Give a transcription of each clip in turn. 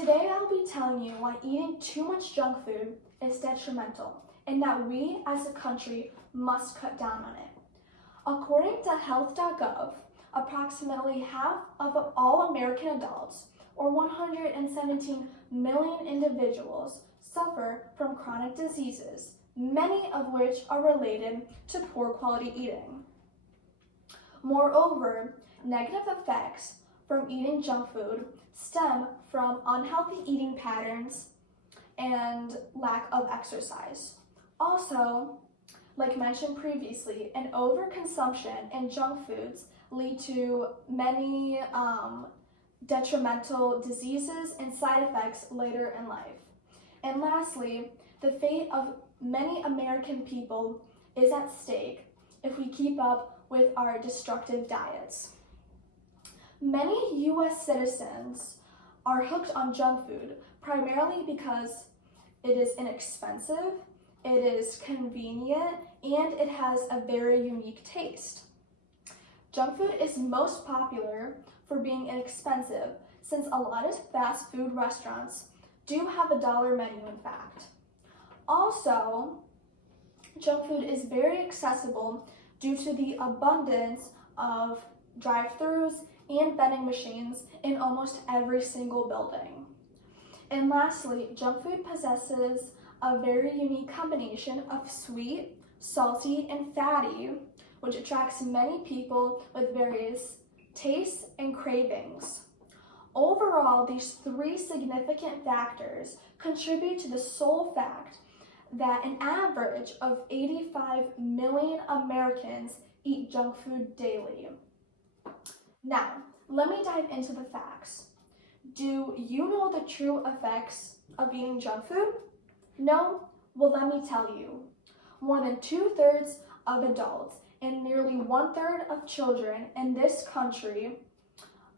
Today I'll be telling you why eating too much junk food is detrimental and that we as a country must cut down on it. According to health.gov, approximately half of all American adults, or 117 million individuals, suffer from chronic diseases, many of which are related to poor quality eating. Moreover, negative effects from eating junk food stem from unhealthy eating patterns and lack of exercise. Also, like mentioned previously, an overconsumption in junk foods lead to many detrimental diseases and side effects later in life. And lastly, the fate of many American people is at stake if we keep up with our destructive diets. Many U.S. citizens are hooked on junk food primarily because it is inexpensive, it is convenient, and it has a very unique taste. Junk food is most popular for being inexpensive since a lot of fast food restaurants do have a dollar menu, in fact. Also, junk food is very accessible due to the abundance of drive-thrus and vending machines in almost every single building. And lastly, junk food possesses a very unique combination of sweet, salty, and fatty, which attracts many people with various tastes and cravings. Overall, these three significant factors contribute to the sole fact that an average of 85 million Americans eat junk food daily. Now, let me dive into the facts. Do you know the true effects of eating junk food? No? Well, let me tell you. More than 2/3 of adults and nearly 1/3 of children in this country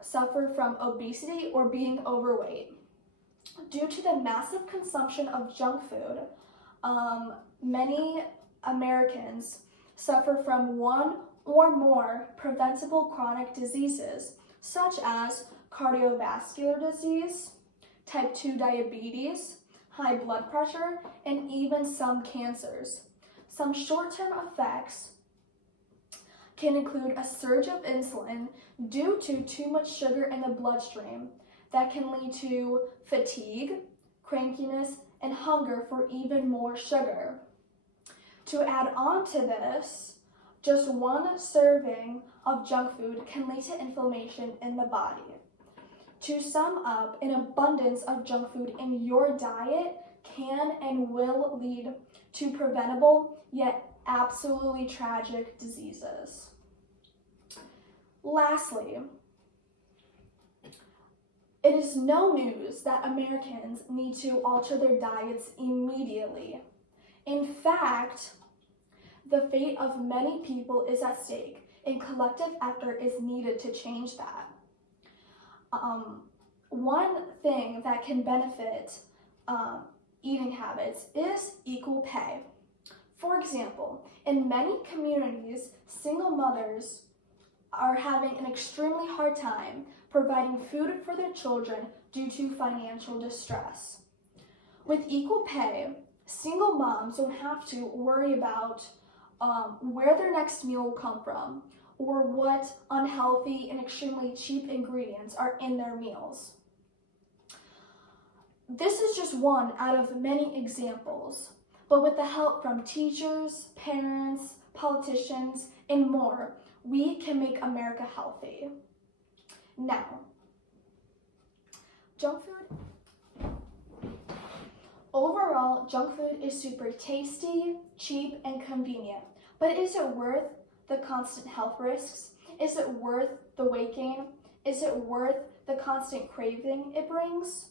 suffer from obesity or being overweight. Due to the massive consumption of junk food, many Americans suffer from one or more preventable chronic diseases, such as cardiovascular disease, type 2 diabetes, high blood pressure, and even some cancers. Some short-term effects can include a surge of insulin due to too much sugar in the bloodstream that can lead to fatigue, crankiness, and hunger for even more sugar. To add on to this, just one serving of junk food can lead to inflammation in the body. To sum up, an abundance of junk food in your diet can and will lead to preventable yet absolutely tragic diseases. Lastly, it is no news that Americans need to alter their diets immediately. In fact, the fate of many people is at stake, and collective effort is needed to change that. One thing that can benefit eating habits is equal pay. For example, in many communities, single mothers are having an extremely hard time providing food for their children due to financial distress. With equal pay, single moms don't have to worry about where their next meal will come from or what unhealthy and extremely cheap ingredients are in their meals. This is just one out of many examples, but with the help from teachers, parents, politicians, and more, we can make America healthy. Now, junk food. Overall, junk food is super tasty, cheap, and convenient, but is it worth the constant health risks? Is it worth the weight gain? Is it worth the constant craving it brings?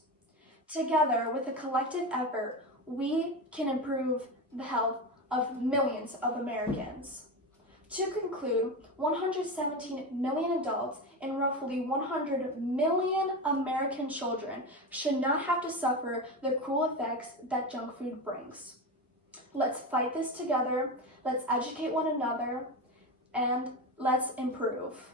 Together, with a collective effort, we can improve the health of millions of Americans. To conclude, 117 million adults and roughly 100 million American children should not have to suffer the cruel effects that junk food brings. Let's fight this together, let's educate one another, and let's improve.